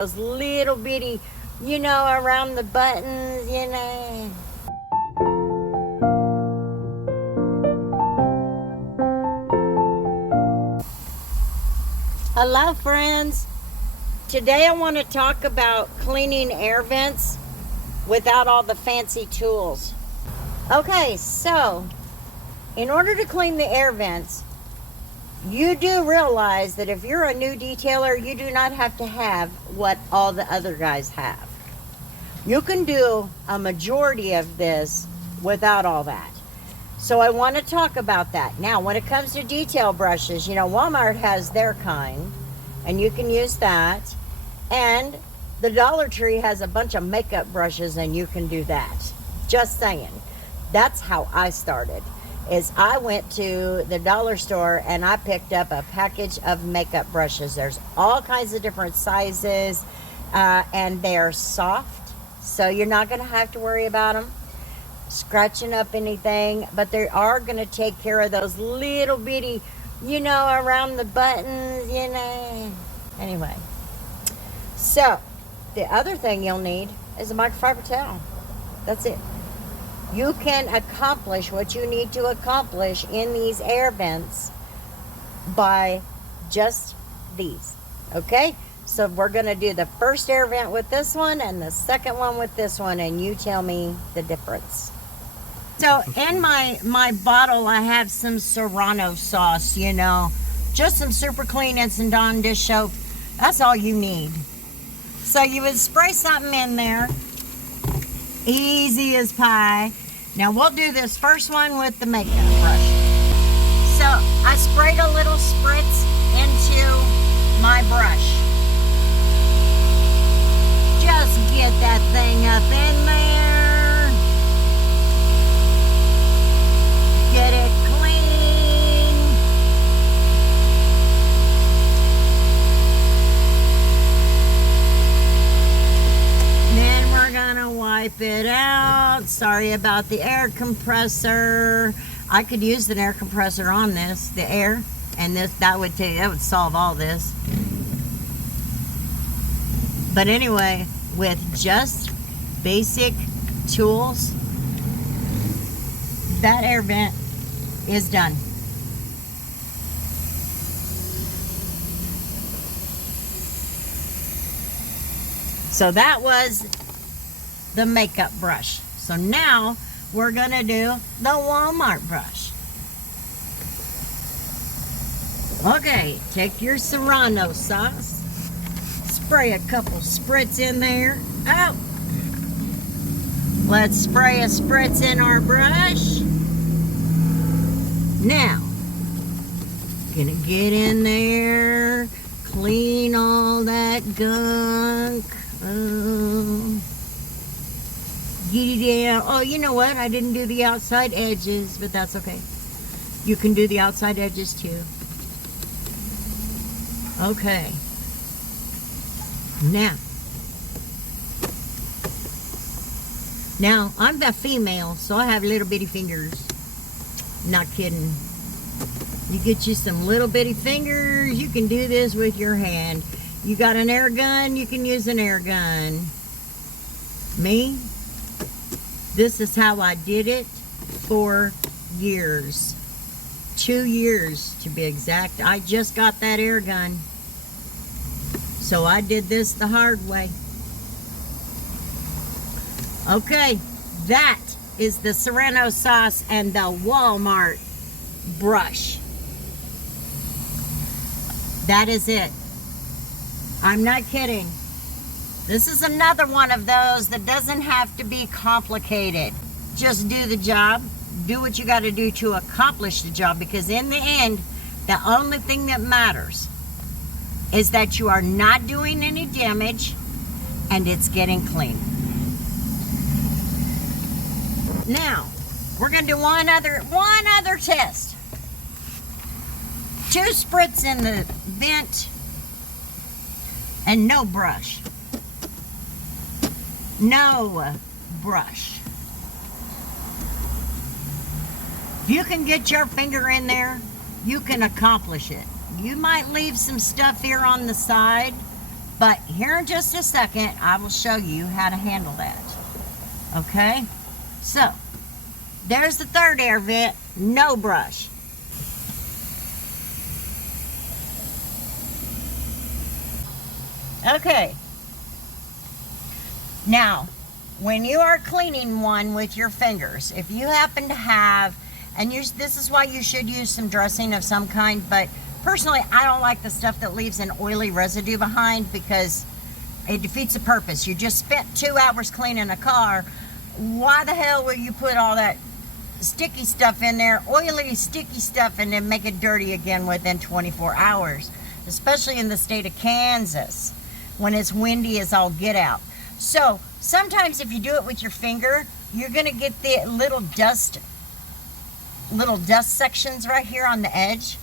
those little bitty, around the buttons. Hello, friends. Today I want to talk about cleaning air vents without all the fancy tools. Okay, so in order to clean the air vents, you do realize that if you're a new detailer, you do not have to have what all the other guys have. You can do a majority of this without all that. So I want to talk about that. Now, when it comes to detail brushes, Walmart has their kind, and you can use that. And the Dollar Tree has a bunch of makeup brushes, and you can do that. Just saying. That's how I started. Is I went to the dollar store and I picked up a package of makeup brushes. There's all kinds of different sizes, and they're soft, so you're not going to have to worry about them scratching up anything, but they are going to take care of those little bitty, around the buttons, Anyway, so the other thing you'll need is a microfiber towel. That's it. You can accomplish what you need to accomplish in these air vents by just these. Okay? So we're going to do the first air vent with this one and the second one with this one, and you tell me the difference. So in my bottle, I have some Serrano sauce, just some super clean instant Dawn dish soap. That's all you need. So you would spray something in there. Easy as pie. Now we'll do this first one with the makeup brush. So I sprayed a little spritz into my brush. Just get that thing up in there. Get it clean. Then we're gonna wipe it out. Sorry about the air compressor. I could use an air compressor on this, the air, and that would solve all this. But anyway, with just basic tools, that air vent is done. So that was the makeup brush. So now we're gonna do the Walmart brush. Okay, take your Serrano sauce, spray a couple spritz in there. Oh, let's spray a spritz in our brush. Now, gonna get in there, clean all that gunk. Get it down. Oh, you know what? I didn't do the outside edges, but that's okay. You can do the outside edges too. Okay. Now, I'm the female, so I have little bitty fingers. Not kidding. You get you some little bitty fingers, you can do this with your hand. You got an air gun, you can use an air gun. Me, this is how I did it for years. 2 years to be exact. I just got that air gun. So I did this the hard way. Okay, that is the Serrano sauce and the Walmart brush. That is it. I'm not kidding. This is another one of those that doesn't have to be complicated. Just do the job. Do what you got to do to accomplish the job, because in the end, the only thing that matters is that you are not doing any damage and it's getting clean. Now, we're going to do one other test. 2 spritz in the vent and no brush. No brush. If you can get your finger in there, you can accomplish it. You might leave some stuff here on the side, But here in just a second, I will show you how to handle that. Okay? So, there's the third air vent, no brush. Okay. Now, when you are cleaning one with your fingers, if you happen to have, and this is why you should use some dressing of some kind, but personally, I don't like the stuff that leaves an oily residue behind because it defeats the purpose. You just spent 2 hours cleaning a car. Why the hell will you put all that sticky stuff in there, oily, sticky stuff, and then make it dirty again within 24 hours? Especially in the state of Kansas, when it's windy as all get out. So, sometimes if you do it with your finger, you're going to get the little dust sections right here on the edge.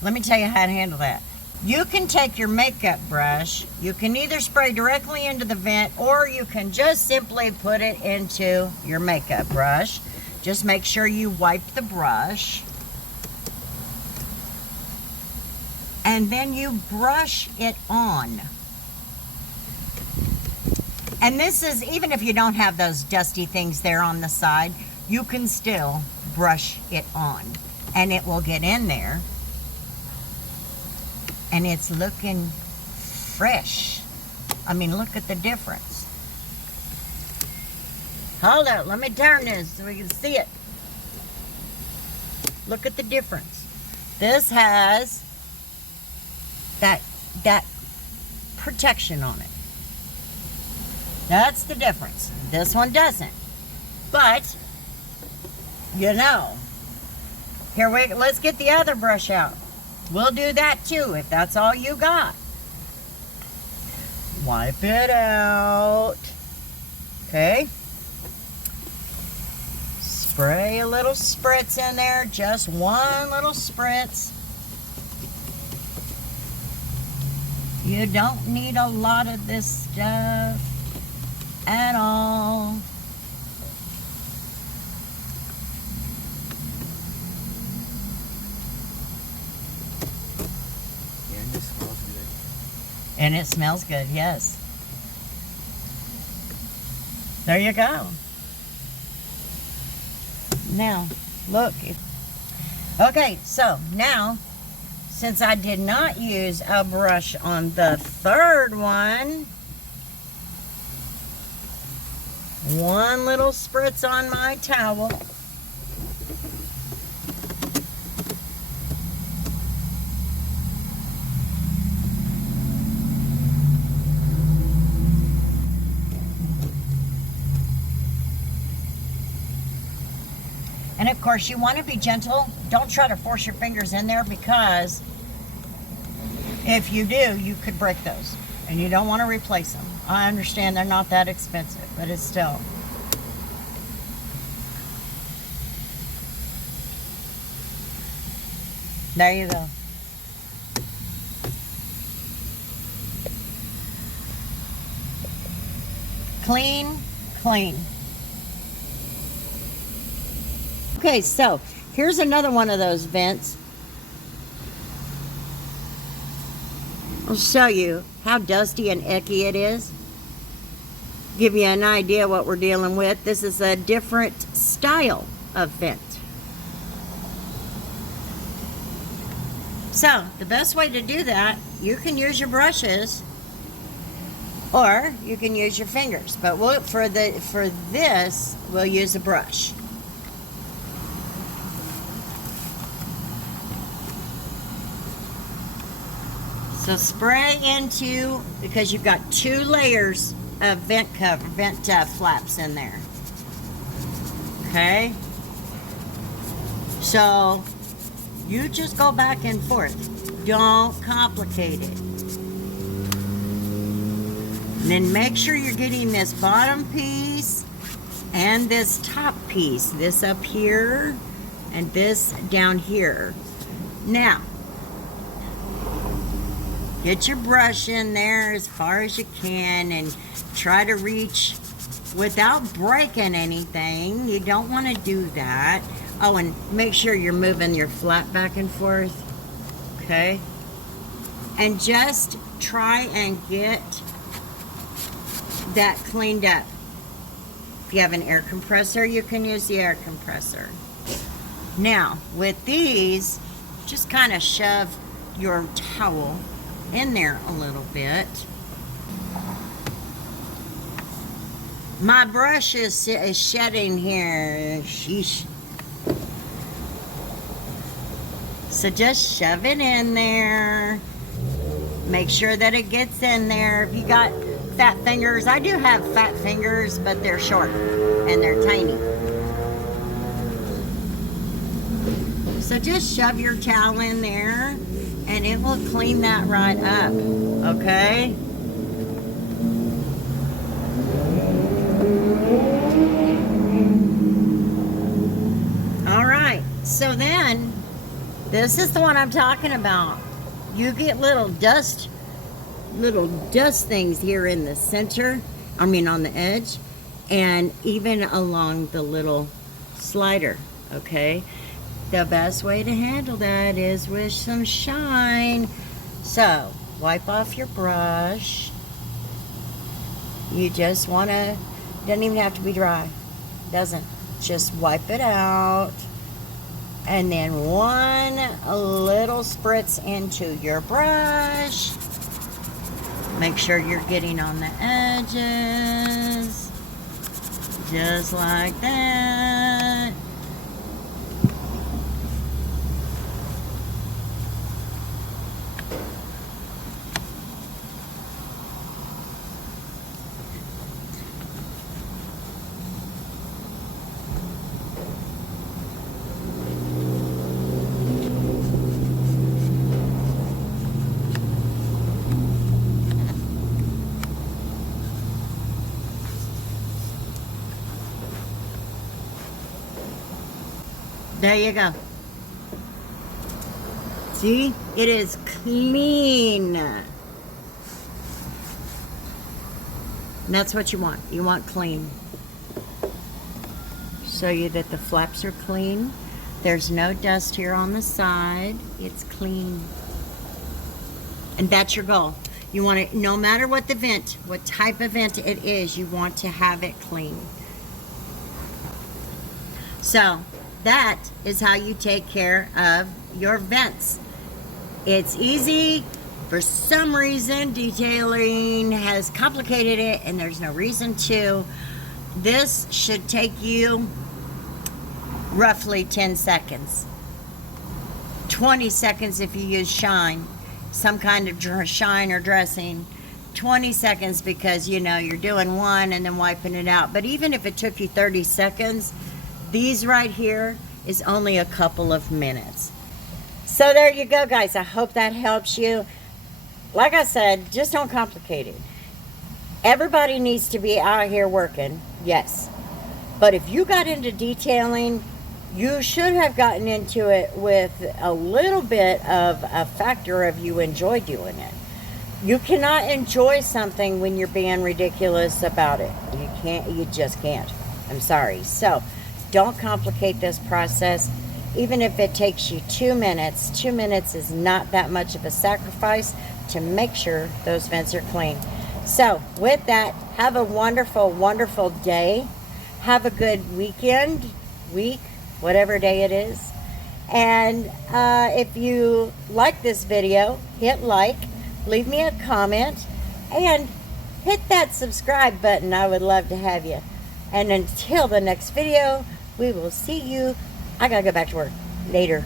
Let me tell you how to handle that. You can take your makeup brush, you can either spray directly into the vent, or you can just simply put it into your makeup brush. Just make sure you wipe the brush. And then you brush it on. And this is, even if you don't have those dusty things there on the side, you can still brush it on. And it will get in there. And it's looking fresh. I mean, look at the difference. Hold up, let me turn this so we can see it. Look at the difference. This has that protection on it. That's the difference. This one doesn't. But, you know, let's get the other brush out. We'll do that too, if that's all you got. Wipe it out. Okay. Spray a little spritz in there, just one little spritz. You don't need a lot of this stuff at all. And it smells good, yes. There you go. Now, look. Okay, so now, since I did not use a brush on the third one, one little spritz on my towel. And of course, you want to be gentle. Don't try to force your fingers in there, because if you do, you could break those. And you don't want to replace them. I understand they're not that expensive, but it's still. There you go. Clean, clean. Okay, so here's another one of those vents. I'll show you how dusty and icky it is. Give you an idea what we're dealing with. This is a different style of vent. So, the best way to do that, you can use your brushes or you can use your fingers. But for this, we'll use a brush. So spray into, because you've got 2 layers of vent flaps in there. Okay? So you just go back and forth. Don't complicate it. And then make sure you're getting this bottom piece and this top piece. This up here and this down here. Now, get your brush in there as far as you can and try to reach without breaking anything. You don't want to do that. Oh, and make sure you're moving your flap back and forth. Okay? And just try and get that cleaned up. If you have an air compressor, you can use the air compressor. Now, with these, just kind of shove your towel in there a little bit. My brush is shedding here. Sheesh. So just shove it in there. Make sure that it gets in there. If you got fat fingers, I do have fat fingers, but they're short and they're tiny. So just shove your towel in there and it will clean that right up, okay? All right, so then, this is the one I'm talking about. You get little dust things here in the center, I mean on the edge, and even along the little slider, okay? The best way to handle that is with some shine. So, wipe off your brush. You just want to, doesn't even have to be dry. Doesn't. Just wipe it out. And then one little spritz into your brush. Make sure you're getting on the edges. Just like that. There you go. See? It is clean. And that's what you want. You want clean. Show you that the flaps are clean. There's no dust here on the side. It's clean. And that's your goal. You want it, no matter what the vent, what type of vent it is, you want to have it clean. So, that is how you take care of your vents. It's easy. For some reason, detailing has complicated it, and there's no reason to. This should take you roughly 10 seconds. 20 seconds if you use shine, some kind of shine or dressing. 20 seconds because, you know, you're doing one and then wiping it out. But even if it took you 30 seconds, these right here is only a couple of minutes. So there you go, guys. I hope that helps you. Like I said, just don't complicate it. Everybody needs to be out here working, yes. But if you got into detailing, you should have gotten into it with a little bit of a factor of you enjoy doing it. You cannot enjoy something when you're being ridiculous about it. You can't, you just can't. I'm sorry. So, don't complicate this process. Even if it takes you 2 minutes, 2 minutes is not that much of a sacrifice to make sure those vents are clean. So, with that, have a wonderful, wonderful day. Have a good weekend, week, whatever day it is. And if you like this video, hit like, leave me a comment, and hit that subscribe button. I would love to have you. And until the next video, we will see you. I gotta go back to work later.